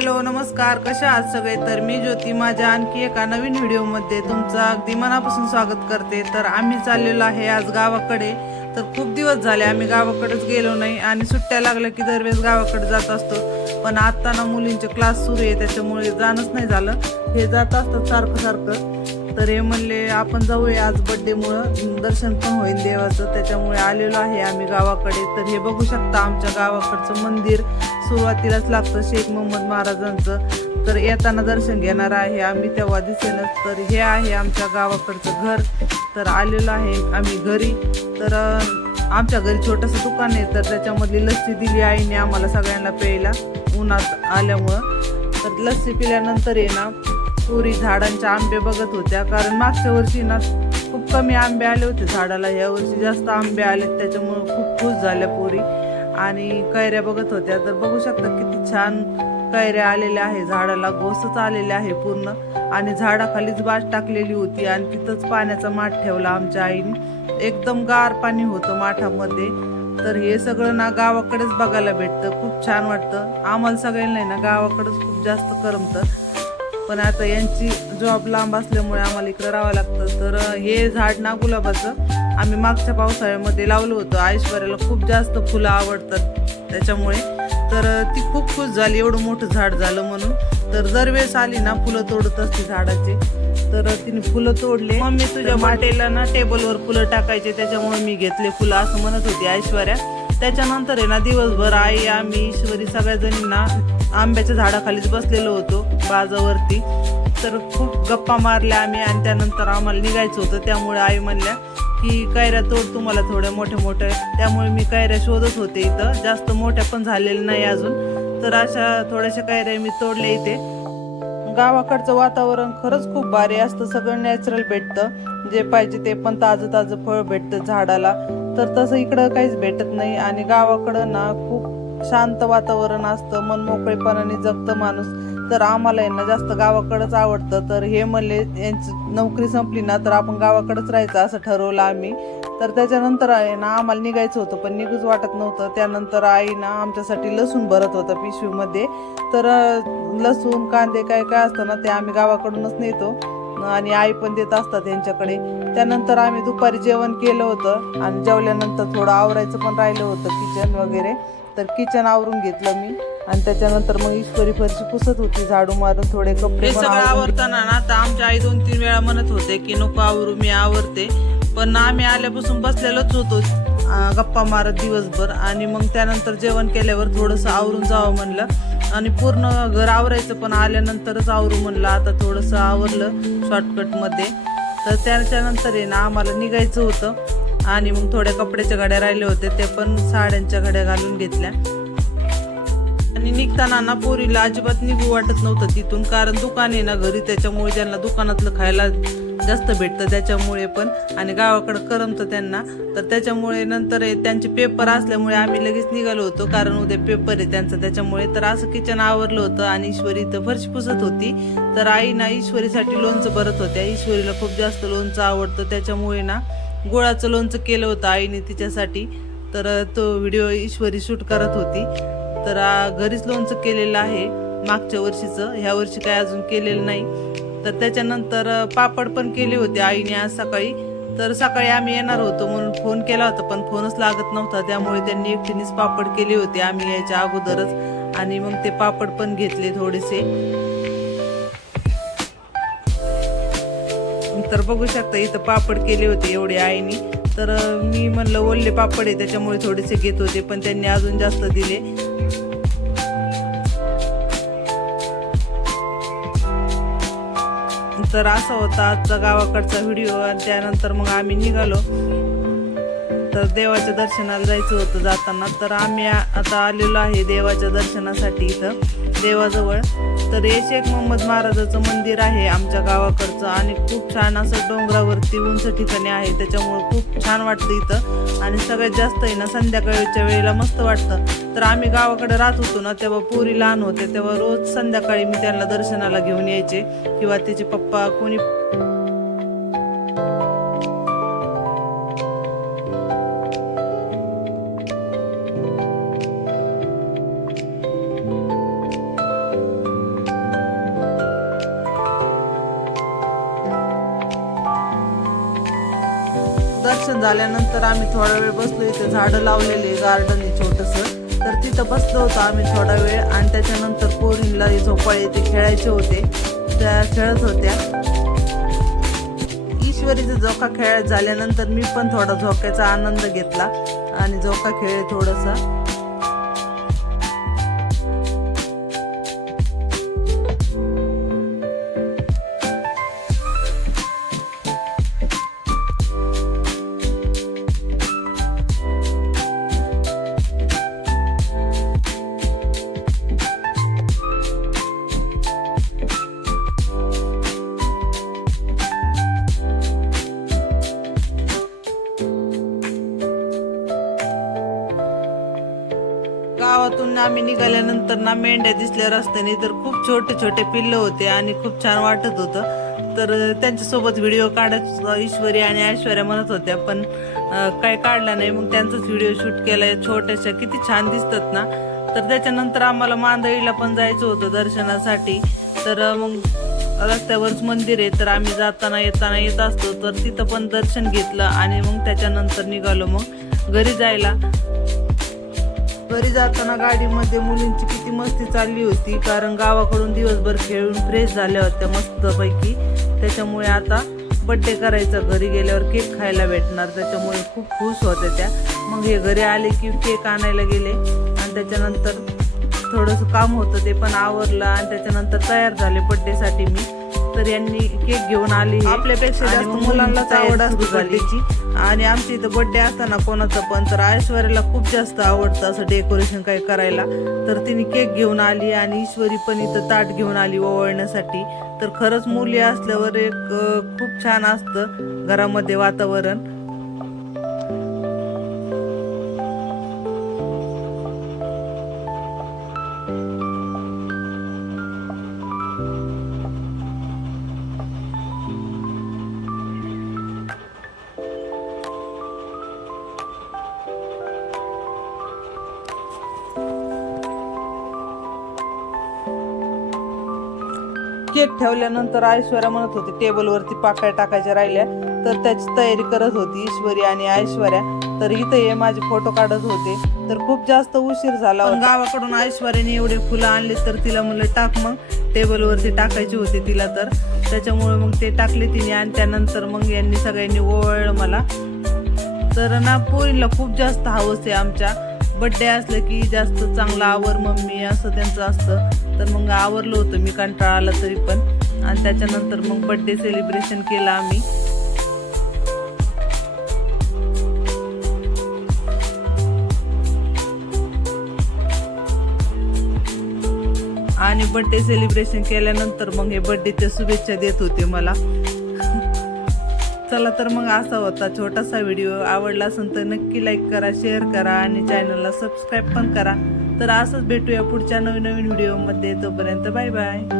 Hello नमस्कार. कशा आहात सगळे? तर मी ज्योती माझ्या आणखी एका नवीन व्हिडिओमध्ये तुमचं अगदी मनापासून स्वागत करते. तर आम्ही चाललेलो आहे आज गावाकडे. तर खूप दिवस झाले आम्ही गावाकडेच गेलो नाही आणि सुट्ट्या लागल्या की दरवेळेस गावाकडे जात असतो. पण आत्ता ना मुलींचे क्लास सुरू आहे त्याच्यामुळे जाणंच नाही झालं. हे जात असतात सारखं सारखं. तर हे म्हणले आपण जाऊया आज बड्डेमुळं दर्शन पण होईल देवाचं. त्याच्यामुळे आलेलो आहे आम्ही गावाकडे. तर हे बघू शकता आमच्या गावाकडचं मंदिर. सुरुवातीलाच लागतं शेख मोहम्मद महाराजांचं. तर येताना दर्शन घेणार आहे आम्ही तेव्हा दिसेलच. तर हे आहे आमच्या गावाकडचं घर. तर आलेलो आहे आम्ही घरी. तर आमच्या घरी छोटंसं दुकान आहे. तर त्याच्यामधली लस्सी दिली आईने आम्हाला सगळ्यांना प्यायला. उन्हात आल्यामुळं. तर लस्सी पिल्यानंतर आहे ना पुरी झाडांच्या आंबे बघत होत्या. कारण मागच्या वर्षी ना खूप कमी आंबे आले होते झाडाला. ह्या वर्षी जास्त आंबे आले त्याच्यामुळे खूप खुश झाल्या पोरी. आणि कैऱ्या बघत होत्या. तर बघू शकता किती छान कैऱ्या आलेल्या आहे. झाडाला गोसच आलेले आहे पूर्ण. आणि झाडाखालीच बाज टाकलेली होती आणि तिथंच पाण्याचा माठ ठेवला आमच्या आईने. एकदम गार पाणी होतं माठामध्ये. तर हे सगळं ना गावाकडेच बघायला भेटतं. खूप छान वाटतं. आम्हाला सगळ्यांना ना गावाकडेच खूप जास्त करमतं. पण आता यांची जॉब लांब असल्यामुळे आम्हाला इकडं राहावं लागतं. तर हे झाड ना गुलाबाचं आम्ही मागच्या पावसाळ्यामध्ये लावलं होतं. ऐश्वर्याला खूप जास्त फुलं आवडतात त्याच्यामुळे. तर ती खूप खुश झाली एवढं मोठं झाड झालं म्हणून. तर दरवेळेस आली ना फुलं तोडत असते झाडाचे. तर तिने फुलं तोडले. मम्मी तुझ्या माटेला ना टेबलवर फुलं टाकायचे त्याच्यामुळे मी घेतले फुलं असं म्हणत होती ऐश्वर्या. त्याच्यानंतर आहे ना दिवसभर आई आम्ही ईश्वरी सगळ्या जणींना आंब्याच्या झाडाखालीच बसलेलो होतो. बाजावरती. तर खूप गप्पा मारल्या आम्ही आणि त्यानंतर आम्हाला निघायचं होतं. त्यामुळे आई म्हणल्या की कैऱ्या तोड तुम्हाला थोड्या मोठ्या मोठ्या. त्यामुळे मी कैऱ्या शोधत होते इथं. जास्त मोठ्या पण झालेल्या नाही अजून. तर अशा थोड्याशा कैऱ्या मी तोडल्या इथे. गावाकडचं वातावरण खरंच खूप भारी असतं. सगळं नॅचरल भेटतं. जे पाहिजे ते पण ताजं ताजं फळ भेटतं झाडाला. तर तसं इकडं काहीच भेटत नाही. आणि गावाकडं ना खूप शांत वातावरण असतं. मन मोकळेपणाने जगतं माणूस. तर आम्हाला यांना जास्त गावाकडंच आवडतं. तर हे म्हणले यांची नोकरी संपली ना तर आपण गावाकडंच राहायचं असं ठरवलं आम्ही. तर त्याच्यानंतर आहे ना आम्हाला निघायचं होतं पण निघूच वाटत नव्हतं. त्यानंतर आई ना आमच्यासाठी लसूण भरत होतं पिशवीमध्ये. तर लसूण कांदे काय काय असतं ना ते आम्ही गावाकडूनच नेतो. आणि आई पण देत असतात यांच्याकडे. त्यानंतर आम्ही दुपारी जेवण केलं होतं. आणि जेवल्यानंतर थोडं आवरायचं पण राहिलं होतं किचन वगैरे. तर किचन आवरून घेतलं मी. आणि त्याच्यानंतर मग ईश्वरी फरशी पुसत होती झाडू मारून थोडे कपडे हे पण सगळं आवरून आवरताना ना आता आमच्या आई दोन तीन वेळा म्हणत होते की नको आवरू मी आवरते. पण आम्ही आल्यापासून बसलेलोच होतो अं, गप्पा मारत दिवसभर. आणि मग त्यानंतर जेवण केल्यावर थोडंसं आवरून जावं म्हणलं. आणि पूर्ण घर आवरायचं पण आल्यानंतरच आवरू म्हणलं. आता थोडंसं आवरलं शॉर्टकटमध्ये तर त्याच्यानंतर आहे ना आम्हाला निघायचं होतं. आणि मग थोड्या कपड्याच्या गाड्या राहिले होते ते पण साड्यांच्या गाड्या घालून घेतल्या. आणि निघताना ना पोरीला अजिबात निघू वाटत नव्हतं तिथून. कारण दुकान आहे ना घरी त्याच्यामुळे ज्यांना दुकानातलं खायला जास्त भेटतं त्याच्यामुळे पण. आणि गावाकडं करमतं त्यांना. तर त्याच्यामुळे नंतर त्यांचे पेपर असल्यामुळे आम्ही लगेच निघालो होतो. कारण उद्या पेपर आहे त्यांचा. त्याच्यामुळे तर असं किचन आवरलं होतं आणि ईश्वरी तर फरशी पुसत होती. तर आई ना ईश्वरीसाठी लोणचं भरत होत्या. ईश्वरीला खूप जास्त लोणचं आवडतं. त्याच्यामुळे ना गुळाचं लोणचं केलं होतं आईने तिच्यासाठी. तर तो व्हिडिओ ईश्वरी शूट करत होती. तर घरीच लोणचं केलेलं आहे मागच्या वर्षीचं. ह्या वर्षी काय अजून केलेलं नाही. तर त्याच्यानंतर पापड पण केले होते आईने आज सकाळी. तर सकाळी आम्ही येणार होतो म्हणून फोन केला होता पण फोनच लागत नव्हता. त्यामुळे त्यांनी एकटीनेच पापड केले होते आम्ही यायच्या अगोदरच. आणि मग ते पापड पण घेतले थोडेसे. तर बघू शकता इथं पापड केले होते एवढे आईनी. तर मी म्हणलं ओल्ले पापड आहे त्याच्यामुळे थोडेसे घेत होते पण त्यांनी अजून जास्त दिले. तर असा होता आजचा गावाकडचा व्हिडिओ आणि त्यानंतर मग आम्ही निघालो. तर देवाच्या दर्शनाला जायचं होतं जाताना. तर आम्ही आता आलेलो आहे देवाच्या दर्शनासाठी इथं देवाजवळ. तर हे शेख मोहम्मद महाराजाचं मंदिर आहे आमच्या गावाकडचं आणि खूप छान असं डोंगरावरती उंच ठिकाणी आहे. त्याच्यामुळं खूप छान वाटतं इथं. आणि सगळ्यात जास्त आहे ना संध्याकाळच्या वेळेला मस्त वाटतं. तर आम्ही गावाकडे राहत होतो ना तेव्हा पुरी लहान होते. तेव्हा रोज संध्याकाळी मी त्यांना दर्शनाला घेऊन यायचे. किंवा तिचे पप्पा कोणी दर्शन झाल्यानंतर आम्ही थोडा वेळ बसलो इथे झाडं लावलेले गार्डन आहे छोटंसं. तर तिथं बसलो होतो आम्ही थोडा वेळ आणि त्याच्यानंतर पोरींला झोपाळे ते खेळायचे होते. त्या खेळत होत्या. ईश्वरीचा झोका खेळ झाल्यानंतर मी पण थोडा झोक्याचा आनंद घेतला आणि झोका खेळ थोडासा. आम्ही निघाल्यानंतर ना मेंढ्या दिसल्या रस्त्याने तर खूप छोटे छोटे पिल्लं होते आणि खूप छान वाटत होतं. तर त्यांच्यासोबत व्हिडिओ काढायचा ईश्वरी आणि ऐश्वर्या म्हणत होत्या पण काय काढला नाही. मग त्यांचाच व्हिडिओ शूट केलाय. छोट्याशा किती छान दिसतात ना. तर त्याच्यानंतर आम्हाला मांदळीला पण जायचं होतं दर्शनासाठी. तर मग रस्त्यावरच मंदिर आहे. तर आम्ही जाताना येताना येत असतो. तर तिथं पण दर्शन घेतलं आणि मग त्याच्यानंतर निघालो मग घरी जायला. घरी जाताना गाडीमध्ये मुलींची किती मस्ती चालली होती कारण गावाकडून दिवसभर खेळून फ्रेश झाल्या होत्या मस्तपैकी. त्याच्यामुळे आता बड्डे करायचा घरी गेल्यावर केक खायला भेटणार. त्याच्यामुळे खूप खुश होत्या त्या. मग हे घरी आले की केक आणायला गेले. आणि त्याच्यानंतर थोडंसं काम होतं ते पण आवरलं. आणि त्याच्यानंतर तयार झाले बड्डेसाठी मी. तर यांनी केक घेऊन आले. आपल्यापेक्षा जास्त मुलांनाच आवड असते birthday आणि आमच्या इथं बर्थडे असताना कोणाचं पण तर ऐश्वर्याला खूप जास्त आवडतं असं डेकोरेशन काही करायला. तर तिने केक घेऊन आली आणि ईश्वरी पण इथं ताट घेऊन आली ओवाळण्यासाठी. तर खरंच मुली असल्यावर एक खूप छान असतं घरामध्ये वातावरण. केक ठेवल्यानंतर ऐश्वर्या म्हणत होती टेबलवरती पाकळ्या टाकायच्या राहिल्या तर त्याची तयारी करत होती ईश्वरी आणि ऐश्वर्या. तर इथं हे माझे फोटो काढत होते. तर खूप जास्त उशीर झाला गावाकडून ऐश्वर्याने एवढे फुलं आणले तर तिला म्हणलं टाक मग टेबलवरती टाकायची होती तिला तर. त्याच्यामुळे मग ते टाकले तिने आणि त्यानंतर मग यांनी सगळ्यांनी ओवळलं मला. तर ना पोरीला खूप जास्त हवस आहे आमच्या. बड्डे असलं की जास्त चांगला आवर मम्मी असं त्यांचं असतं. तर मग आवरलो होतं मी कंटाळा आला तरी पण. आणि त्याच्यानंतर मग बड्डे सेलिब्रेशन केलं आम्ही. आणि बड्डे सेलिब्रेशन केल्यानंतर मग हे बड्डेच्या शुभेच्छा देत होते मला. चला तर मग असा होता छोटासा व्हिडिओ आवडला असेल तर नक्की लाईक करा शेअर करा आणि चॅनलला सबस्क्राईब पण करा. तर असंच भेटूया पुढच्या नवीन नवीन व्हिडिओमध्ये. तोपर्यंत बाय बाय.